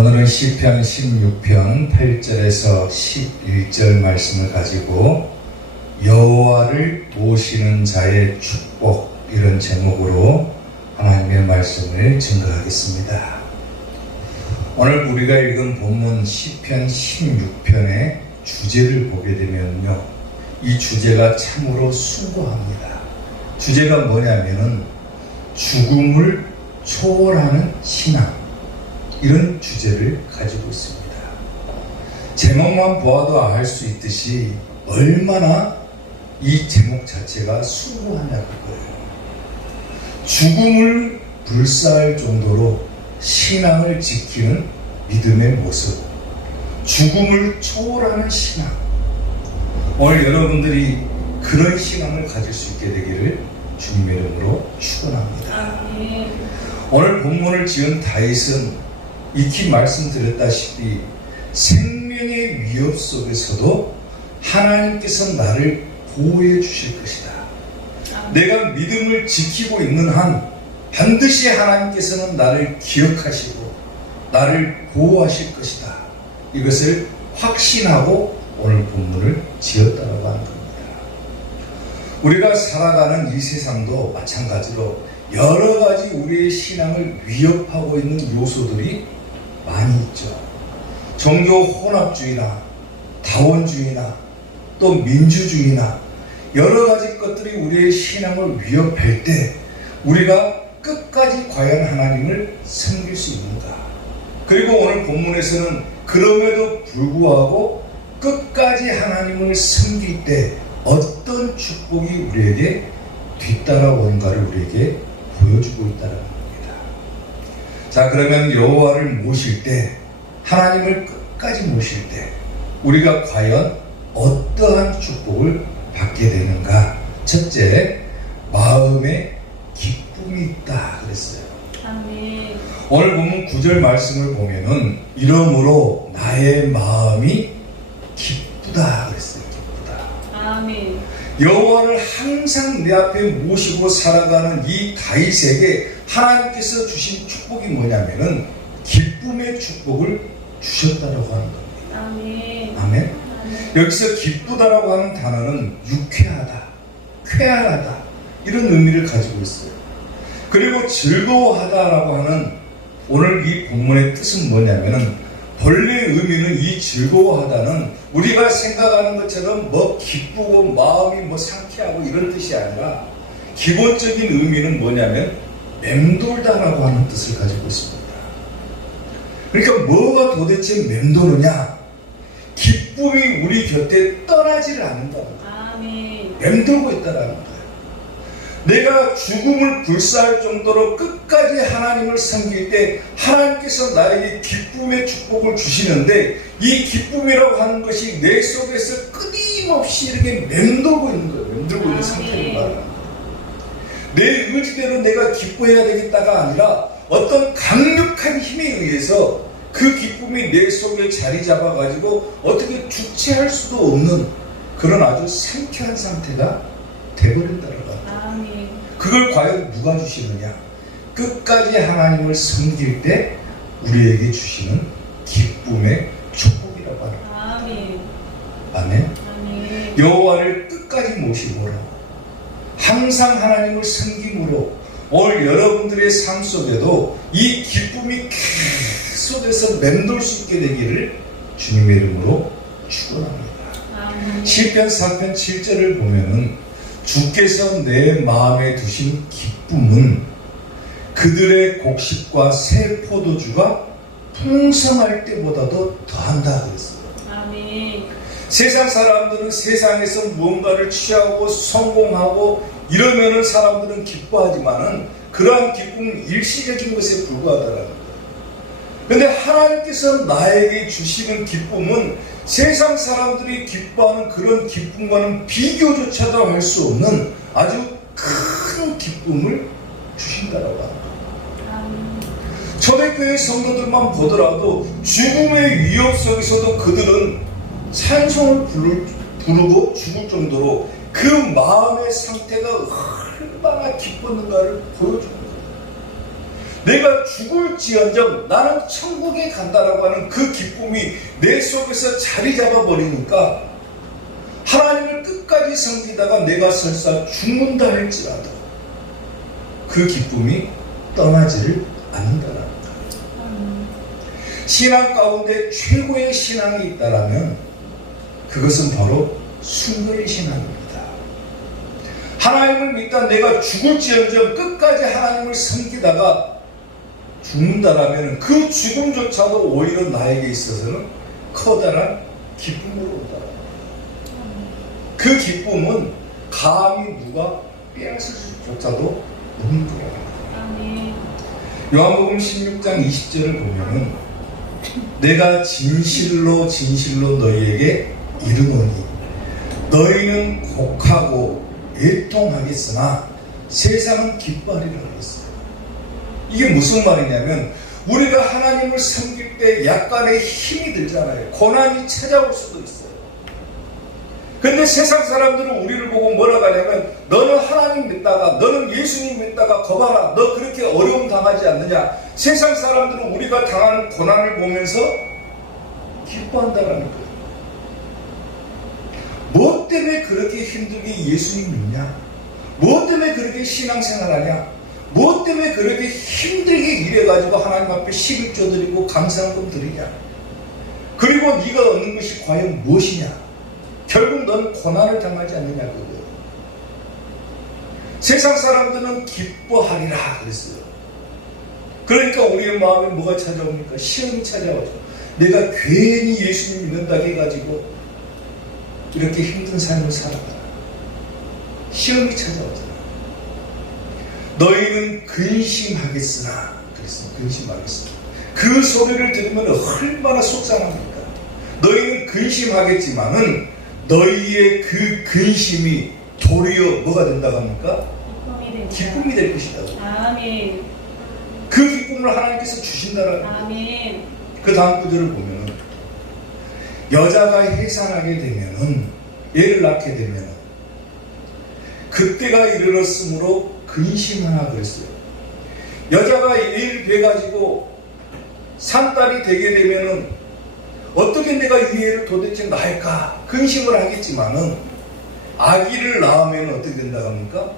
오늘은 시편 16편 8절에서 11절 말씀을 가지고 여호와를 모시는 자의 축복, 이런 제목으로 하나님의 말씀을 증거하겠습니다. 오늘 우리가 읽은 본문 시편 16편의 주제를 보게 되면요, 이 주제가 참으로 숭고합니다. 주제가 뭐냐면은 죽음을 초월하는 신앙, 이런 주제를 가지고 있습니다. 제목만 보아도 알 수 있듯이 얼마나 이 제목 자체가 숭고하냐는 거예요. 죽음을 불사할 정도로 신앙을 지키는 믿음의 모습, 죽음을 초월하는 신앙. 오늘 여러분들이 그런 신앙을 가질 수 있게 되기를 주님의 이름으로 축원합니다. 오늘 본문을 지은 다윗은 익히 말씀드렸다시피 생명의 위협 속에서도 하나님께서 나를 보호해 주실 것이다. 내가 믿음을 지키고 있는 한 반드시 하나님께서는 나를 기억하시고 나를 보호하실 것이다. 이것을 확신하고 오늘 본문을 지었다고 하는 겁니다. 우리가 살아가는 이 세상도 마찬가지로 여러 가지 우리의 신앙을 위협하고 있는 요소들이 많이 있죠. 종교 혼합주의나 다원주의나 또 민주주의나 여러 가지 것들이 우리의 신앙을 위협할 때 우리가 끝까지 과연 하나님을 섬길 수 있는가? 그리고 오늘 본문에서는 그럼에도 불구하고 끝까지 하나님을 섬길 때 어떤 축복이 우리에게 뒤따라오는가를 우리에게 보여주고 있다는 겁니다. 자, 그러면 여호와를 모실 때, 하나님을 끝까지 모실 때 우리가 과연 어떠한 축복을 받게 되는가? 첫째, 마음에 기쁨이 있다 그랬어요. 아멘. 오늘 보면 9절 말씀을 보면은 이러므로 나의 마음이 기쁘다 그랬어요. 기쁘다. 아멘. 여호와를 항상 내 앞에 모시고 살아가는 이 다윗에게 하나님께서 주신 축복이 뭐냐면은 기쁨의 축복을 주셨다고 하는 겁니다. 아멘. 아멘. 여기서 기쁘다라고 하는 단어는 유쾌하다, 쾌활하다, 이런 의미를 가지고 있어요. 그리고 즐거워하다라고 하는 오늘 이 본문의 뜻은 뭐냐면은 본래 의미는 이 즐거워하다는 우리가 생각하는 것처럼 뭐 기쁘고 마음이 뭐 상쾌하고 이런 뜻이 아니라 기본적인 의미는 뭐냐면 맴돌다라고 하는 뜻을 가지고 있습니다. 그러니까 뭐가 도대체 맴도느냐? 기쁨이 우리 곁에 떠나지를 않는다는 거예요. 맴돌고 있다는 거예요. 내가 죽음을 불사할 정도로 끝까지 하나님을 섬길 때 하나님께서 나에게 기쁨의 축복을 주시는데 이 기쁨이라고 하는 것이 내 속에서 끊임없이 이렇게 맴돌고 있는 거예요. 맴돌고 있는 상태를 말하는 거예요. 내 의지대로 내가 기뻐해야 되겠다가 아니라 어떤 강력한 힘에 의해서 그 기쁨이 내 속에 자리 잡아가지고 어떻게 주체할 수도 없는 그런 아주 상쾌한 상태가 돼버린다는 거예요. 그걸 과연 누가 주시느냐? 끝까지 하나님을 섬길 때 우리에게 주시는 기쁨의 축복이라고 하는 거예요. 아멘. 아멘. 여호와를 끝까지 모시므로 항상 하나님을 섬김으로 오늘 여러분들의 삶 속에도 이 기쁨이 계속해서 맴돌 수 있게 되기를 주님의 이름으로 축원합니다. 시편 4편 7절을 보면은 주께서 내 마음에 두신 기쁨은 그들의 곡식과 새 포도주가 풍성할 때보다도 더한다 그랬어요. 아멘. 세상 사람들은 세상에서 무언가를 취하고 성공하고 이러면은 사람들은 기뻐하지만은 그러한 기쁨은 일시적인 것에 불과하다는 거예요. 그런데 하나님께서 나에게 주시는 기쁨은 세상 사람들이 기뻐하는 그런 기쁨과는 비교조차도 할 수 없는 아주 큰 기쁨을 주신다라고 합니다. 초대교회 성도들만 보더라도 죽음의 위협 속에서도 그들은 찬송을 부르고 죽을 정도로 그 마음의 상태가 얼마나 기뻤는가를 보여주는 거예요. 내가 죽을지언정 나는 천국에 간다라고 하는 그 기쁨이 내 속에서 자리 잡아버리니까 하나님을 끝까지 섬기다가 내가 설사 죽는다 할지라도 그 기쁨이 떠나지를 않는다라는 거예요. 신앙 가운데 최고의 신앙이 있다라면 그것은 바로 순결의 신앙입니다. 하나님을 믿다 내가 죽을지언정 끝까지 하나님을 섬기다가 죽는다라면 그 죽음조차도 오히려 나에게 있어서는 커다란 기쁨으로 온다. 그 기쁨은 감히 누가 빼앗을 수조차도 없는 거예요. 요한복음 16장 20절을 보면은 내가 진실로 진실로 너희에게 이르노니 너희는 곡하고 애통하겠으나 세상은 기뻐하리라 그랬어요. 이게 무슨 말이냐면 우리가 하나님을 섬길 때 약간의 힘이 들잖아요. 고난이 찾아올 수도 있어요. 근데 세상 사람들은 우리를 보고 뭐라고 하냐면 너는 하나님 믿다가 너는 예수님 믿다가 거봐라 너 그렇게 어려움 당하지 않느냐. 세상 사람들은 우리가 당하는 고난을 보면서 기뻐한다는 거예요. 뭐 때문에 그렇게 힘들게 예수님 믿냐? 뭐 때문에 그렇게 신앙생활하냐? 뭐 때문에 그렇게 힘들게 일해가지고 하나님 앞에 11조 드리고 감사한금 드리냐? 그리고 네가 얻는 것이 과연 무엇이냐? 결국 너는 고난을 당하지 않느냐 그거예요. 세상 사람들은 기뻐하리라 그랬어요. 그러니까 우리의 마음에 뭐가 찾아옵니까? 시험이 찾아오죠. 내가 괜히 예수님 믿는다 해가지고 이렇게 힘든 삶을 살아가라. 시험이 찾아오잖아. 너희는 근심하겠으나 그랬어요. 근심하겠으나 그 소리를 들으면 얼마나 속상합니까? 너희는 근심하겠지만은 너희의 그 근심이 도리어 뭐가 된다고 합니까? 기쁨이 될 것이다. 아멘. 그 기쁨을 하나님께서 주신다라는 거예요. 아멘. 그 다음 구절을 보면은 여자가 해산하게 되면은 애를 낳게 되면은 그때가 이르렀으므로 근심하나 그랬어요. 여자가 애를 뵈가지고 산딸이 되게 되면은 어떻게 내가 이 애를 도대체 낳을까 근심을 하겠지만은 아기를 낳으면 어떻게 된다고 합니까?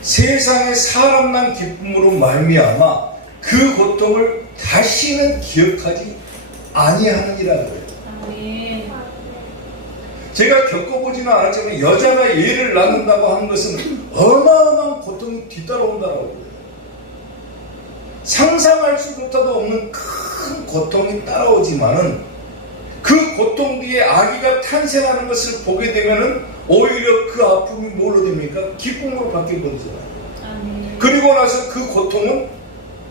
세상에 사람 난 기쁨으로 말미암아 그 고통을 다시는 기억하지 아니하느니라는 거예요. 아멘. 제가 겪어보지는 않았지만 여자가 애를 낳는다고 하는 것은 어마어마한 고통이 뒤따라온다고 해요. 상상할 수조차도 없는 큰 고통이 따라오지만은 그 고통 뒤에 아기가 탄생하는 것을 보게 되면은 오히려 그 아픔이 뭘로 됩니까? 기쁨으로 바뀌어버리잖아요. 아멘. 그리고 나서 그 고통은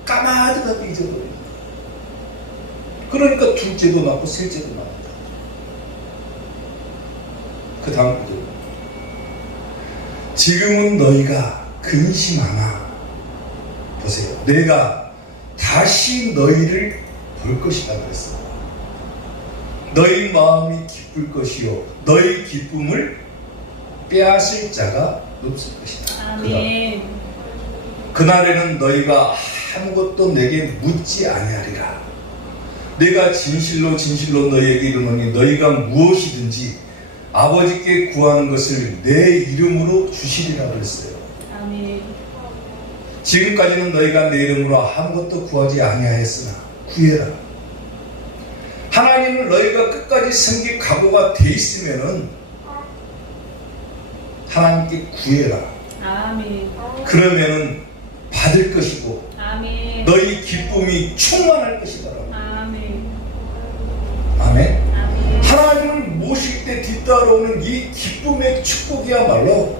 까마득하게 잊어버립니다. 그러니까 둘째도 낳고 셋째도 낳는다. 그 다음 구절. 지금은 너희가 근심하나 보세요. 내가 다시 너희를 볼 것이다 그랬어요. 너희 마음이 기쁠 것이요 너희 기쁨을 빼앗을 자가 없을 것이다. 아멘. 그날에는 너희가 아무것도 내게 묻지 아니하리라. 내가 진실로 진실로 너희에게 이르노니 너희가 무엇이든지 아버지께 구하는 것을 내 이름으로 주시리라 그랬어요. 아멘. 지금까지는 너희가 내 이름으로 아무것도 구하지 아니하였으나 구해라. 하나님을 너희가 끝까지 섬길 각오가 돼 있으면은 하나님께 구해라. 아멘. 그러면은 받을 것이고 아멘. 너희 기쁨이 충만할 것이다. 아멘. 아멘. 아멘. 하나님을 모실 때 뒤따라오는 이 기쁨의 축복이야말로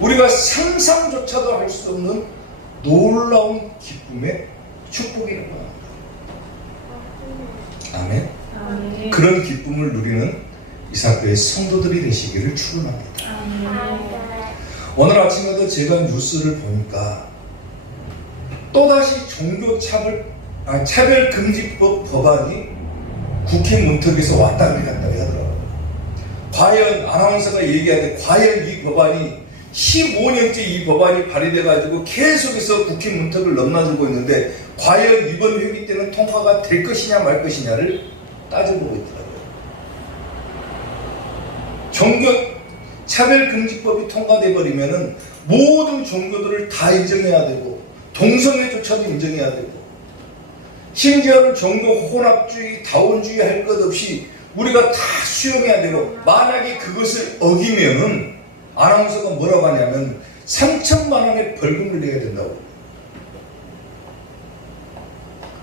우리가 상상조차도 할 수 없는 놀라운 기쁨의 축복이라고 합니다. 아멘. 아멘. 그런 기쁨을 누리는 이사교의 성도들이 되시기를 축원합니다. 아멘. 오늘 아침에도 제가 뉴스를 보니까 또다시 차별금지법 법안이 국회 문턱에서 왔다 갔다 하더라고요. 과연 아나운서가 얘기하는데 과연 이 법안이 15년째 이 법안이 발의돼가지고 계속해서 국회 문턱을 넘나들고 있는데 과연 이번 회기 때는 통과가 될 것이냐 말 것이냐를 따져보고 있더라고요. 종교 차별금지법이 통과돼 버리면은 모든 종교들을 다 인정해야 되고 동성애조차도 인정해야 되고 심지어는 종교 혼합주의, 다원주의 할 것 없이 우리가 다 수용해야 되고 만약에 그것을 어기면은 아나운서가 뭐라고 하냐면 3천만 원의 벌금을 내야 된다고.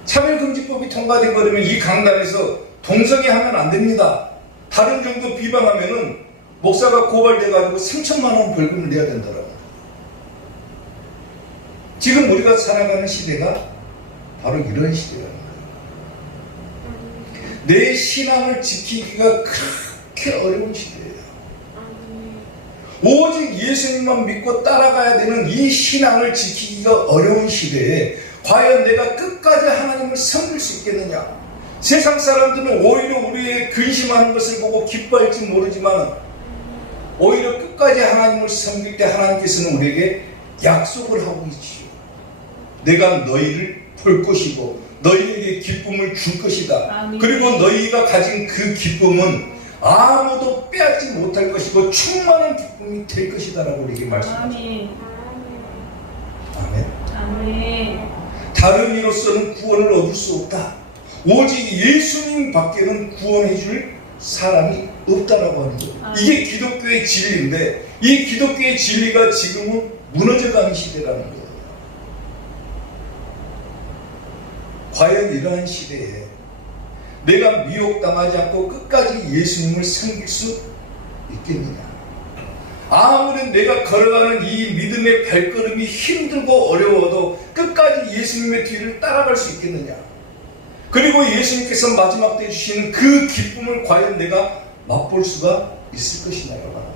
차별금지법이 통과된 거라면 이 강단에서 동성애 하면 안 됩니다. 다른 종교 비방하면은 목사가 고발돼가지고 3천만 원 벌금을 내야 된다라고. 지금 우리가 살아가는 시대가 바로 이런 시대라는 거예요. 내 신앙을 지키기가 그렇게 어려운 시대예요. 오직 예수님만 믿고 따라가야 되는 이 신앙을 지키기가 어려운 시대에 과연 내가 끝까지 하나님을 섬길 수 있겠느냐? 세상 사람들은 오히려 우리의 근심하는 것을 보고 기뻐할지 모르지만 오히려 끝까지 하나님을 섬길 때 하나님께서는 우리에게 약속을 하고 있지요. 내가 너희를 볼 것이고 너희에게 기쁨을 줄 것이다. 아멘. 그리고 너희가 가진 그 기쁨은 아무도 빼앗지 못할 것이고 충만한 기쁨이 될 것이다 라고 우리에게 말씀하셨습니다. 아멘. 아멘. 아멘. 다른 이로서는 구원을 얻을 수 없다. 오직 예수님 밖에는 구원해 줄 사람이 없다라고 하는 거예요. 이게 기독교의 진리인데 이 기독교의 진리가 지금은 무너져가는 시대라는 거예요. 과연 이러한 시대에 내가 미혹당하지 않고 끝까지 예수님을 섬길 수 있겠느냐? 아무리 내가 걸어가는 이 믿음의 발걸음이 힘들고 어려워도 끝까지 예수님의 뒤를 따라갈 수 있겠느냐? 그리고 예수님께서 마지막 때 주시는 그 기쁨을 과연 내가 맛볼 수가 있을 것이냐라고.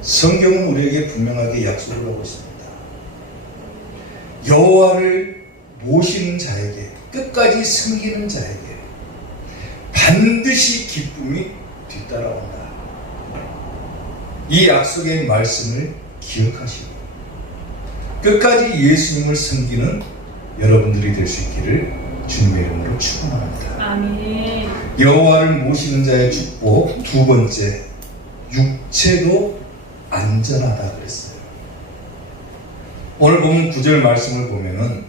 성경은 우리에게 분명하게 약속을 하고 있습니다. 여호와를 모시는 자에게, 끝까지 섬기는 자에게 반드시 기쁨이 뒤따라온다. 이 약속의 말씀을 기억하시고 끝까지 예수님을 섬기는 여러분들이 될 수 있기를 주님의 이름으로 축원합니다. 아멘. 여호와를 모시는 자의 축복 두 번째, 육체도 안전하다 그랬어요. 오늘 보면 9절 말씀을 보면은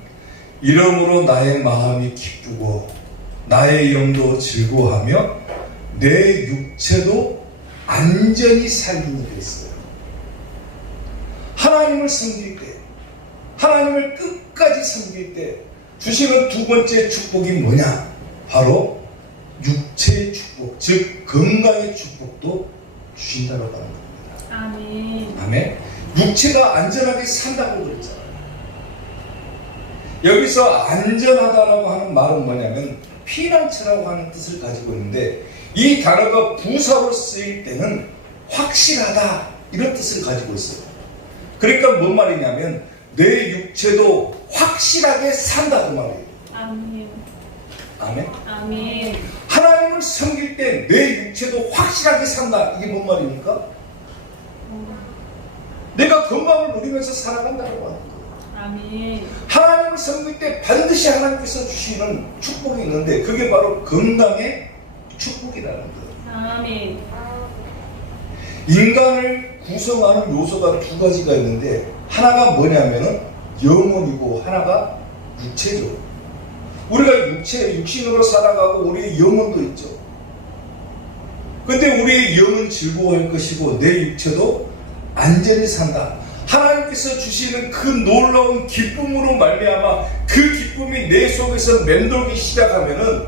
이러므로 나의 마음이 기쁘고 나의 영도 즐거워하며 내 육체도 안전히 살리니 그랬어요. 하나님을 섬길 때, 하나님을 끝까지 섬길 때 주시는 두 번째 축복이 뭐냐? 바로 육체의 축복, 즉 건강의 축복도 주신다고 하는 겁니다. 아멘. 아멘. 육체가 안전하게 산다고 그랬잖아요. 여기서 안전하다라고 하는 말은 뭐냐면 피난처라고 하는 뜻을 가지고 있는데 이 단어가 부사로 쓰일 때는 확실하다 이런 뜻을 가지고 있어요. 그러니까 뭔 말이냐면 내 육체도 확실하게 산다 그 말이에요. 아멘. 아멘. 아멘. 하나님을 섬길 때 내 육체도 확실하게 산다. 이게 뭔 말입니까? 내가 건강을 누리면서 살아간다고 하는 거예요. 아멘. 하나님을 섬길 때 반드시 하나님께서 주시는 축복이 있는데 그게 바로 건강의 축복이라는 거예요. 아멘. 인간을 구성하는 요소가 두 가지가 있는데 하나가 뭐냐면은 영혼이고 하나가 육체죠. 우리가 육신으로 살아가고 우리의 영혼도 있죠. 근데 우리의 영은 즐거워할 것이고 내 육체도 안전히 산다. 하나님께서 주시는 그 놀라운 기쁨으로 말미암아 그 기쁨이 내 속에서 맴돌기 시작하면은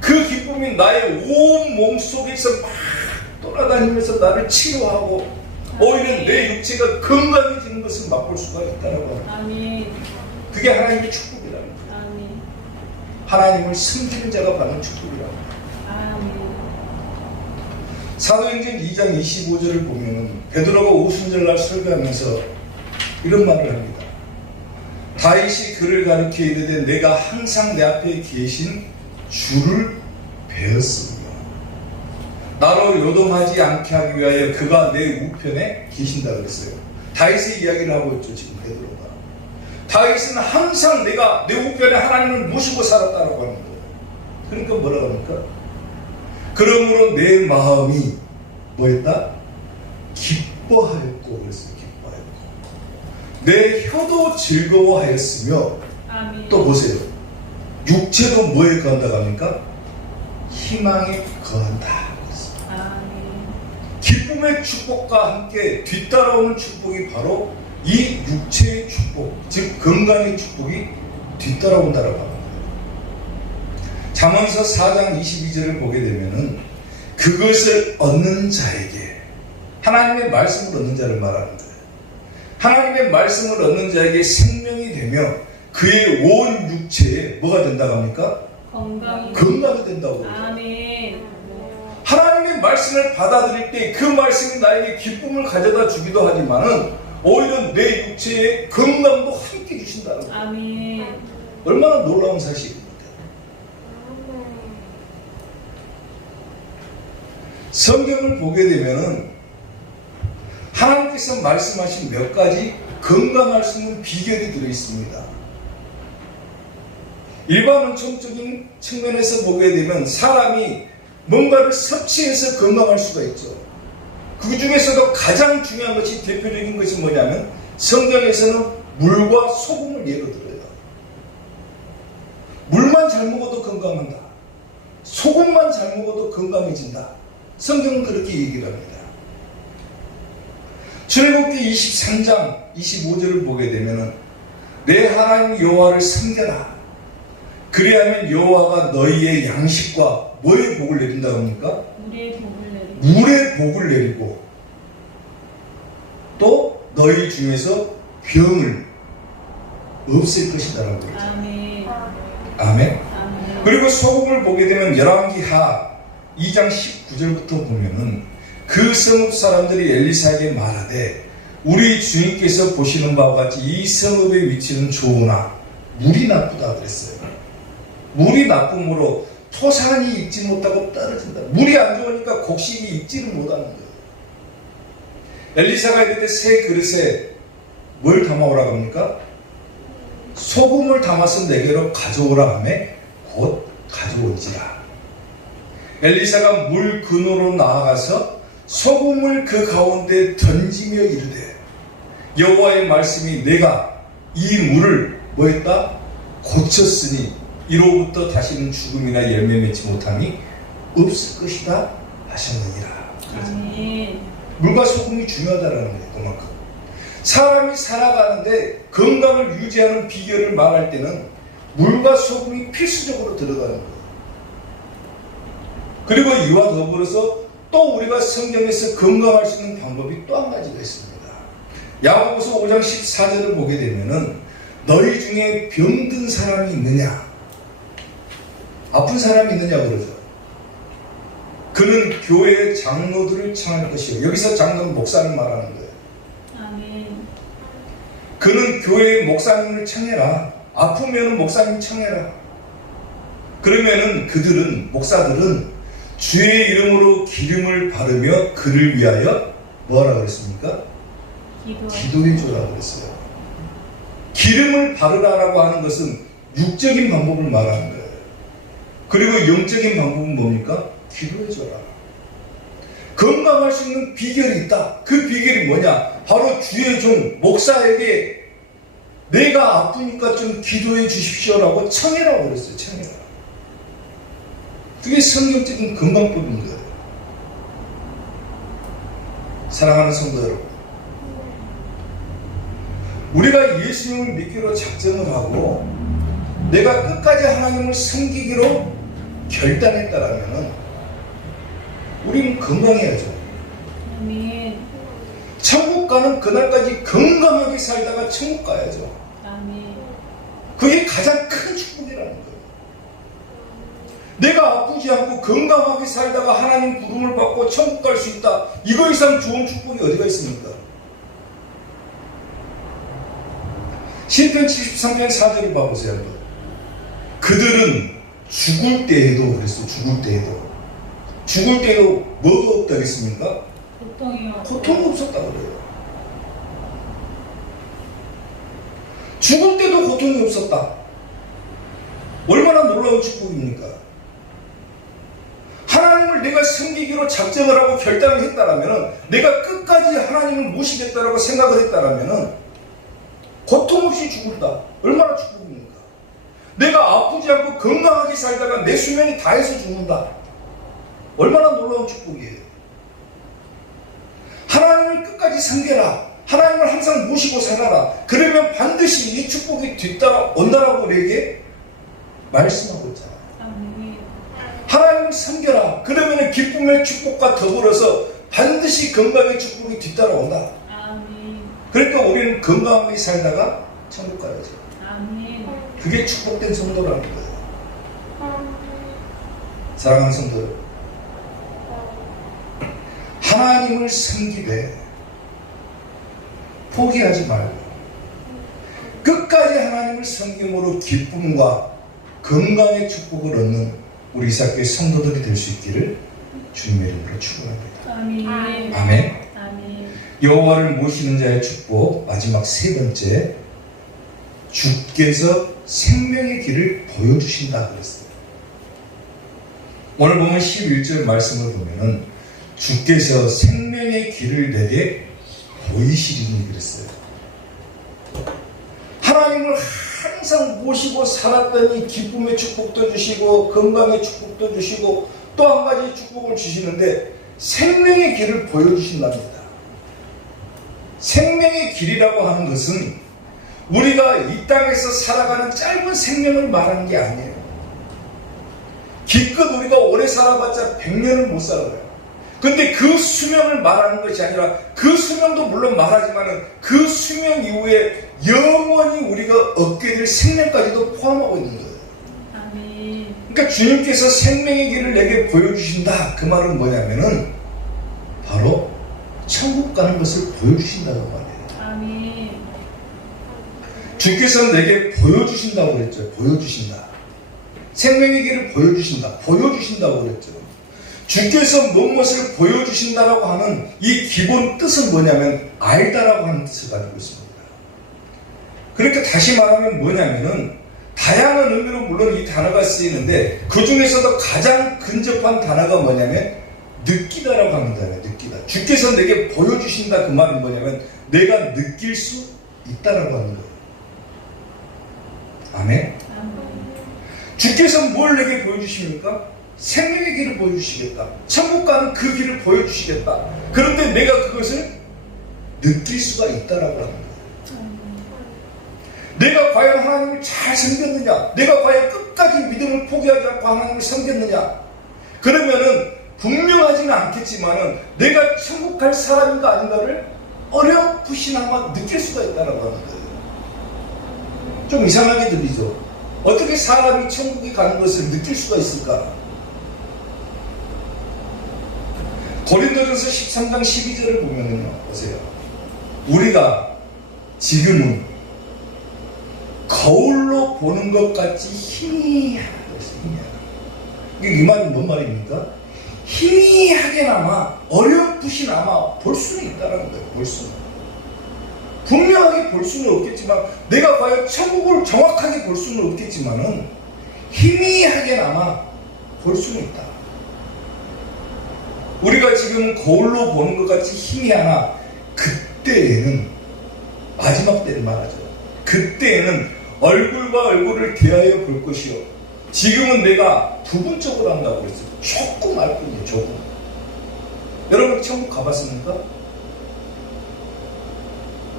그 기쁨이 나의 온 몸 속에서 막 돌아다니면서 나를 치료하고 오히려 내 육체가 건강해지는 것을 맛볼 수가 있다라고 합니다. 아멘. 그게 하나님의 축복이라는 거예요. 아멘. 하나님을 섬기는 자가 받는 축복이라고 합니다. 아멘. 사도행전 2장 25절을 보면 베드로가 오순절날 설교하면서 이런 말을 합니다. 다윗이 그를 가르쳐 이르되 내가 항상 내 앞에 계신 주를 배웠으며 나로 요동하지 않게 하기 위하여 그가 내 우편에 계신다 그랬어요. 다윗의 이야기를 하고 있죠, 지금 베드로가. 다윗은 항상 내가 내 우편에 하나님을 모시고 살았다라고 하는 거예요. 그러니까 뭐라고 합니까? 그러므로 내 마음이 뭐였다? 기뻐하였고 그랬어요. 기뻐하였고 내 혀도 즐거워하였으며 아멘. 또 보세요. 육체도 뭐에 거한다고 합니까? 희망에 거한다. 아멘. 기쁨의 축복과 함께 뒤따라오는 축복이 바로 이 육체의 축복, 즉 건강의 축복이 뒤따라온다라고 합니다. 잠언서 4장 22절을 보게 되면은 그것을 얻는 자에게, 하나님의 말씀을 얻는 자를 말하는 거예요. 하나님의 말씀을 얻는 자에게 생명이 되며 그의 온 육체에 뭐가 된다고 합니까? 건강이 된다고 그러죠. 아멘. 하나님의 말씀을 받아들일 때 그 말씀이 나에게 기쁨을 가져다 주기도 하지만은 오히려 내 육체에 건강도 함께 주신다는 거예요. 아멘. 얼마나 놀라운 사실입니까? 성경을 보게 되면은 하나님께서 말씀하신 몇 가지 건강할 수 있는 비결이 들어 있습니다. 일반 원천적인 측면에서 보게 되면 사람이 뭔가를 섭취해서 건강할 수가 있죠. 그 중에서도 가장 중요한 것이, 대표적인 것이 뭐냐면 성경에서는 물과 소금을 예로 들어요. 물만 잘 먹어도 건강한다. 소금만 잘 먹어도 건강해진다. 성경은 그렇게 얘기를 합니다. 출애굽기 23장 25절을 보게 되면은 내 하나님 여호와를 섬겨라. 그리하면 여호와가 너희의 양식과 뭐의 복을 내린다고 합니까? 물의 복을 내리고 또 너희 중에서 병을 없앨 것이다라고 그러죠. 아멘. 아멘. 아멘. 그리고 소금을 보게 되면 열왕기하 2장 19절부터 보면은 그 성읍 사람들이 엘리사에게 말하되 우리 주인께서 보시는 바와 같이 이 성읍의 위치는 좋으나 물이 나쁘다 그랬어요. 물이 나쁨으로 토산이 익지 못하고 떨어진다. 물이 안 좋으니까 곡식이 익지를 못하는 거예요. 엘리사가 이럴 때 새 그릇에 뭘 담아오라고 합니까? 소금을 담아서 내게로 가져오라 하매 곧 가져온지라. 엘리사가 물 근으로 나아가서 소금을 그 가운데 던지며 이르되 여호와의 말씀이 내가 이 물을 뭐했다? 고쳤으니 이로부터 다시는 죽음이나 열매 맺지 못함이 없을 것이다 하셨느니라. 아멘. 물과 소금이 중요하다는 거예요. 그만큼 사람이 살아가는데 건강을 유지하는 비결을 말할 때는 물과 소금이 필수적으로 들어가는 거예요. 그리고 이와 더불어서 또 우리가 성경에서 건강할 수 있는 방법이 또 한 가지가 있습니다. 야고보서 5장 14절을 보게 되면은 너희 중에 병든 사람이 있느냐, 아픈 사람이 있느냐 그러죠. 그는 교회의 장로들을 청할 것이요. 여기서 장로는 목사를 말하는 거예요. 아멘. 그는 교회의 목사님을 청해라. 아프면은 목사님 청해라. 그러면은 그들은, 목사들은 주의 이름으로 기름을 바르며 그를 위하여 뭐하라 그랬습니까? 기도해 주라 그랬어요. 기름을 바르라라고 하는 것은 육적인 방법을 말하는 거예요. 그리고 영적인 방법은 뭡니까? 기도해 줘라. 건강할 수 있는 비결이 있다. 그 비결이 뭐냐? 바로 주의 종 목사에게 내가 아프니까 좀 기도해 주십시오라고 청해라고 그랬어요. 청해라. 그게 성경적인 건강법인 거예요. 사랑하는 성도 여러분, 우리가 예수님을 믿기로 작정을 하고 내가 끝까지 하나님을 섬기기로 결단했다라면 우리는 건강해야죠. 아멘. 천국 가는 그날까지 건강하게 살다가 천국 가야죠. 아멘. 그게 가장 큰 축복이라는 거예요. 내가 아프지 않고 건강하게 살다가 하나님 부름을 받고 천국 갈 수 있다. 이거 이상 좋은 축복이 어디가 있습니까? 시편 73편 4절을 봐보세요. 그들은 죽을 때에도 그랬어요. 죽을 때에도 죽을 때도 뭐가 없다겠습니까? 고통이요. 고통이 없었다고 그래요. 죽을 때도 고통이 없었다. 얼마나 놀라운 축복입니까? 하나님을 내가 섬기기로 작정을 하고 결단을 했다라면, 내가 끝까지 하나님을 모시겠다라고 생각을 했다라면 고통 없이 죽을다. 얼마나 축복입니까? 내가 아프지 않고 건강하게 살다가 내 수명이 다해서 죽는다. 얼마나 놀라운 축복이에요. 하나님을 끝까지 섬겨라. 하나님을 항상 모시고 살아라. 그러면 반드시 이 축복이 뒤따라온다라고 우리에게 말씀하고 있잖아요. 아멘. 하나님을 섬겨라. 그러면 기쁨의 축복과 더불어서 반드시 건강의 축복이 뒤따라온다. 아멘. 그러니까 우리는 건강하게 살다가 천국 가야죠. 아멘. 그게 축복된 성도라는 거예요. 사랑하는 성도 여러분, 하나님을 섬기되 포기하지 말고 끝까지 하나님을 섬김으로 기쁨과 건강의 축복을 얻는 우리 이삭교회 성도들이 될 수 있기를 주님의 이름으로 축원합니다. 아멘. 아멘. 아멘. 여호와를 모시는 자의 축복, 마지막 세 번째, 주께서 생명의 길을 보여주신다 그랬어요. 오늘 보면 11절 말씀을 보면은 주께서 생명의 길을 내게 보이시리니 그랬어요. 하나님을 항상 모시고 살았더니 기쁨의 축복도 주시고 건강의 축복도 주시고 또 한 가지 축복을 주시는데 생명의 길을 보여주신답니다. 생명의 길이라고 하는 것은 우리가 이 땅에서 살아가는 짧은 생명을 말하는 게 아니에요. 기껏 우리가 오래 살아봤자 100년을 못 살아요. 근데 그 수명을 말하는 것이 아니라 그 수명도 물론 말하지만 그 수명 이후에 영원히 우리가 얻게 될 생명까지도 포함하고 있는 거예요. 아멘. 그러니까 주님께서 생명의 길을 내게 보여주신다. 그 말은 뭐냐면은 바로 천국 가는 것을 보여주신다고 말해요. 아멘. 주께서 내게 보여주신다고 그랬죠. 보여주신다. 생명의 길을 보여주신다. 보여주신다고 그랬죠. 주께서 무엇을 보여주신다라고 하는 이 기본 뜻은 뭐냐면 알다라고 하는 뜻을 가지고 있습니다. 그러니까 다시 말하면 뭐냐면은 다양한 의미로 물론 이 단어가 쓰이는데 그 중에서도 가장 근접한 단어가 뭐냐면 느끼다라고 하는 단어예요. 느끼다. 주께서 내게 보여주신다 그 말은 뭐냐면 내가 느낄 수 있다라고 하는 거예요. 아멘. 아멘. 주께서 뭘 내게 보여주십니까? 생명의 길을 보여주시겠다. 천국 가는 그 길을 보여주시겠다. 그런데 내가 그것을 느낄 수가 있다라고 하는 거예요. 내가 과연 하나님을 잘 섬겼느냐? 내가 과연 끝까지 믿음을 포기하지 않고 하나님을 섬겼느냐? 그러면은 분명하지는 않겠지만은 내가 천국 갈 사람인가 아닌가를 어렴풋이나마 느낄 수가 있다라고 하는 거예요. 좀 이상하게 들리죠? 어떻게 사람이 천국에 가는 것을 느낄 수가 있을까? 고린도전서 13장 12절을 보면은요, 보세요. 우리가 지금은 거울로 보는 것 같이 희미하게 이 말은 뭔 말입니까? 희미하게나마 어렴풋이나마 볼 수는 있다는 거예요. 볼 수는. 분명하게 볼 수는 없겠지만 내가 과연 천국을 정확하게 볼 수는 없겠지만은 희미하게나마 볼 수는 있다. 우리가 지금 거울로 보는 것 같이 희미하나 그때에는 마지막 때를 말하죠. 그때에는 얼굴과 얼굴을 대하여 볼 것이요. 지금은 내가 부분적으로 한다고 그랬어요. 조금 알 뿐이에요. 조금. 여러분 천국 가봤습니까?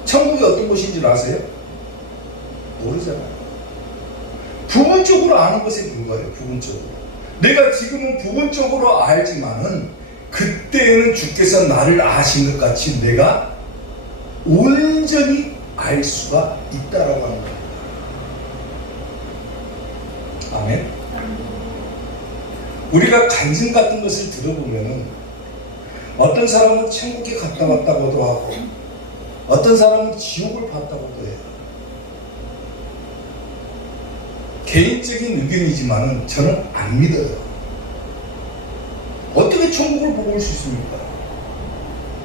천국이 어떤 곳인지 아세요? 모르잖아요. 부분적으로 아는 것에 불과해요. 부분적으로. 내가 지금은 부분적으로 알지만은 그때에는 주께서 나를 아신 것 같이 내가 온전히 알 수가 있다라고 하는 거예요. 아멘. 우리가 간증 같은 것을 들어보면은 어떤 사람은 천국에 갔다 왔다고도 하고 어떤 사람은 지옥을 봤다고도 해요. 개인적인 의견이지만은 저는 안 믿어요. 어떻게 천국을 보고 올 수 있습니까?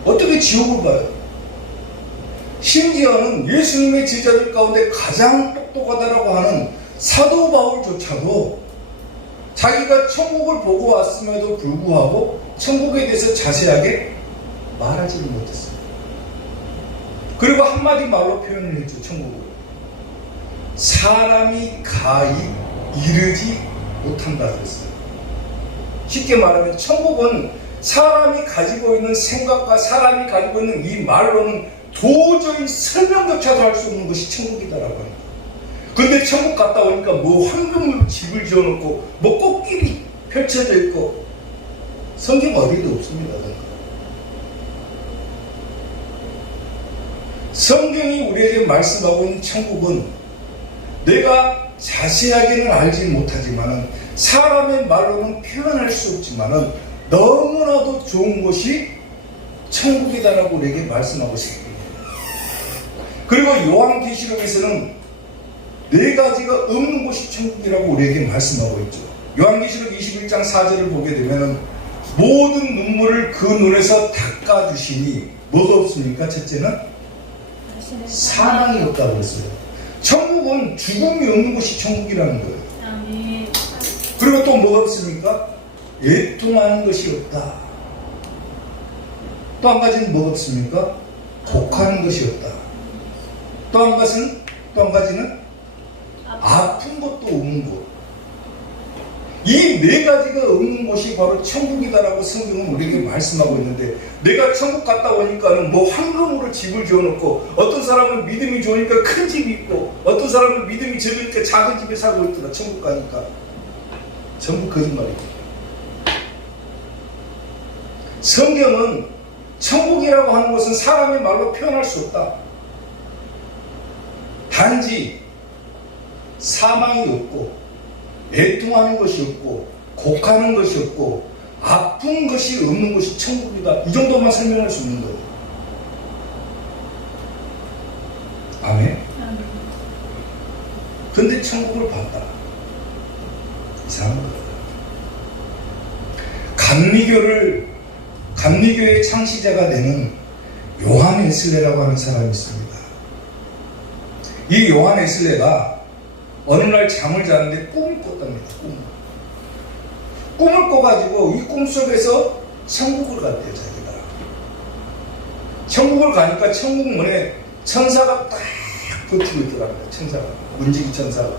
어떻게 지옥을 봐요? 심지어는 예수님의 제자들 가운데 가장 똑똑하다라고 하는 사도 바울조차도 자기가 천국을 보고 왔음에도 불구하고 천국에 대해서 자세하게 말하지를 못했어요. 그리고 한마디 말로 표현을 했죠. 천국을 사람이 가히 이르지 못한다 그랬어요. 쉽게 말하면 천국은 사람이 가지고 있는 생각과 사람이 가지고 있는 이 말로는 도저히 설명조차도 할 수 없는 것이 천국이다라고 합니다. 근데 천국 갔다 오니까 뭐 황금으로 집을 지어놓고 뭐 꽃길이 펼쳐져 있고 성경 어디도 없습니다. 성경이 우리에게 말씀하고 있는 천국은 내가 자세하게는 알지 못하지만은 사람의 말로는 표현할 수 없지만은 너무나도 좋은 것이 천국이다라고 우리에게 말씀하고 있습니다. 그리고 요한계시록에서는 네 가지가 없는 곳이 천국이라고 우리에게 말씀하고 있죠. 요한계시록 21장 4절을 보게 되면 모든 눈물을 그 눈에서 닦아주시니 뭐가 없습니까? 첫째는 사망이 없다고 했어요. 천국은 죽음이 없는 곳이 천국이라는 거예요. 아멘. 그리고 또 뭐가 없습니까? 애통하는 것이 없다. 또 한 가지는 뭐가 없습니까? 곡하는 것이 없다. 또 한 가지는 아픈 것도 없는 곳. 이 네 가지가 없는 곳이 바로 천국이다라고 성경은 우리에게 말씀하고 있는데, 내가 천국 갔다 오니까는 뭐 황금으로 집을 지어놓고, 어떤 사람은 믿음이 좋으니까 큰 집이 있고, 어떤 사람은 믿음이 적으니까 작은 집에 살고 있더라. 천국 가니까. 전부 거짓말이죠. 성경은 천국이라고 하는 것은 사람의 말로 표현할 수 없다. 단지 사망이 없고 애통하는 것이 없고 곡하는 것이 없고 아픈 것이 없는 것이 천국이다. 이 정도만 설명할 수 있는 거예요. 아멘. 근데 천국을 봤다. 이상한 거예요. 감리교의 창시자가 되는 요한 웨슬레라고 하는 사람이 있습니다. 이 요한 웨슬레가 어느 날 잠을 자는데 꿈을 꿨답니다. 꿈을 꿔가지고 이 꿈속에서 천국을 갔대요. 자기가 천국을 가니까 천국 문에 천사가 딱 버티고 있더랍니다. 천사가, 문지기 천사가.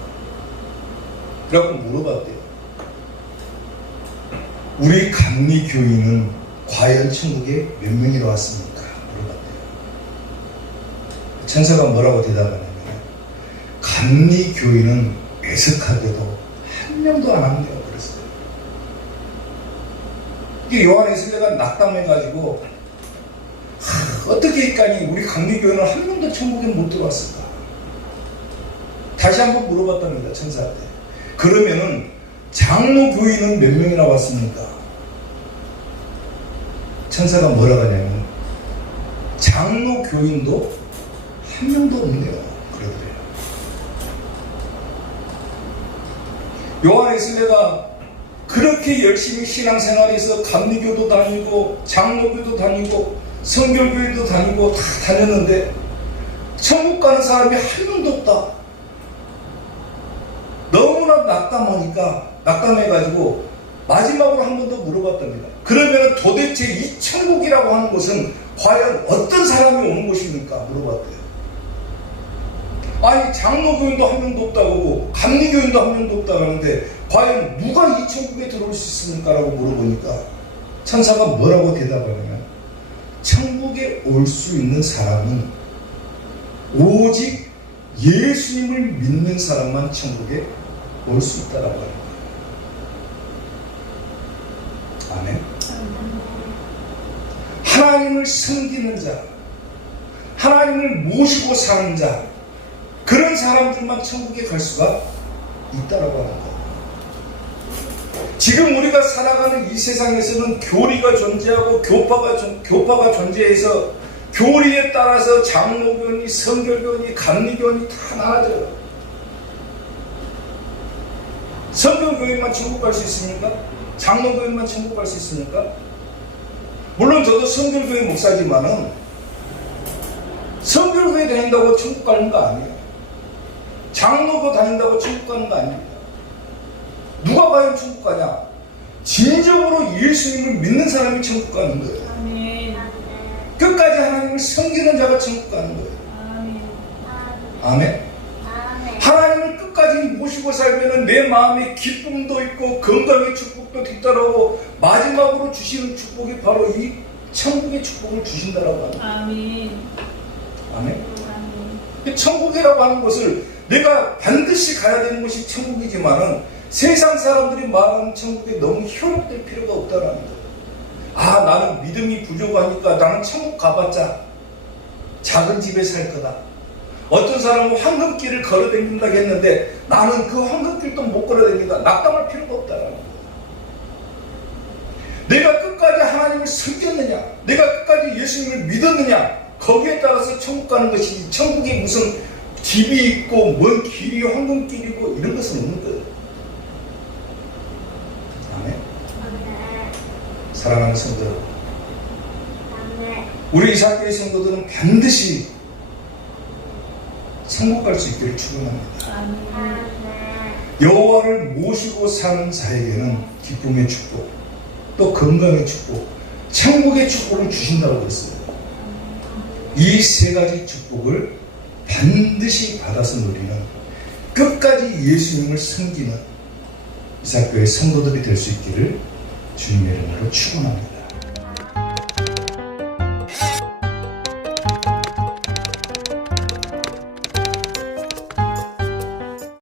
그래갖고 물어봤대요. 우리 감리교인은 과연 천국에 몇 명이나 왔습니까? 물어봤대요. 천사가 뭐라고 대답하냐면, 감리교인은 애석하게도 한 명도 안 왔네요. 그랬어요. 이 요한 웨슬레가 낙담해가지고 어떻게 있까니 우리 감리교인은 한 명도 천국에 못 들어왔을까? 다시 한번 물어봤답니다. 천사한테. 그러면은 장로교인은 몇 명이나 왔습니까? 천사가 뭐라고 하냐면 장로교인도 한 명도 없네요. 그러더래요. 요한 웨슬레가 그렇게 열심히 신앙생활해서 감리교도 다니고 장로교도 다니고 성결교회도 다니고 다 다녔는데 천국 가는 사람이 한 명도 없다. 너무나 낙담해가지고 마지막으로 한 번 더 물어봤답니다. 그러면 도대체 이 천국이라고 하는 곳은 과연 어떤 사람이 오는 곳입니까? 물어봤대요. 아니 장로교인도 한 명도 없다고 하고 감리교인도 한 명도 없다고 하는데 과연 누가 이 천국에 들어올 수 있습니까? 라고 물어보니까 천사가 뭐라고 대답하냐면 천국에 올 수 있는 사람은 오직 예수님을 믿는 사람만 천국에 올 수 있다라고 합니다. 아멘. 하나님을 섬기는 자, 하나님을 모시고 사는 자, 그런 사람들만 천국에 갈 수가 있다라고 하는 거예요. 지금 우리가 살아가는 이 세상에서는 교리가 존재하고 교파가 존재해서 교리에 따라서 장로교니, 성결교니, 감리교니 다 나눠져요. 성결교회만 천국 갈 수 있습니까? 장로교회만 천국 갈 수 있습니까? 물론 저도 성결교회 목사지만은 성결교회 다닌다고 천국 가는 거 아니에요. 장로교 다닌다고 천국 가는 거 아닙니다. 누가 과연 천국 가냐? 진정으로 예수님을 믿는 사람이 천국 가는 거예요. 아멘. 끝까지 하나님을 섬기는 자가 천국 가는 거예요. 아멘. 아멘. 하나님을 끝까지 모시고 살면 내 마음에 기쁨도 있고 건강의 축복도 뒤따르고 마지막으로 주시는 축복이 바로 이 천국의 축복을 주신다라고 합니다. 아멘. 아멘. 아멘. 천국이라고 하는 것을 내가 반드시 가야 되는 것이 천국이지만은 세상 사람들이 말하는 천국에 너무 현혹될 필요가 없다는 거예요. 아, 나는 믿음이 부족하니까 나는 천국 가봤자 작은 집에 살 거다. 어떤 사람은 황금길을 걸어다닌다고 했는데 나는 그 황금길도 못 걸어다닌다. 낙담할 필요가 없다는 거예요. 내가 끝까지 하나님을 섬겼느냐, 내가 끝까지 예수님을 믿었느냐, 거기에 따라서 천국 가는 것이지, 천국에 무슨 집이 있고 먼 길이 황금길이고 이런 것은 없는 거예요. 아멘. 사랑하는 성도 여러분, 우리 이사교회 성도들은 반드시 천국 갈 수 있기를 축원합니다. 아멘. 여호와를 모시고 사는 자에게는 기쁨의 축복, 또 건강의 축복, 천국의 축복을 주신다고 그랬어요. 이 세 가지 축복을 반드시 받아서 누리는, 끝까지 예수님을 섬기는 이사교회 성도들이 될 수 있기를 주님의 이름으로 축원합니다.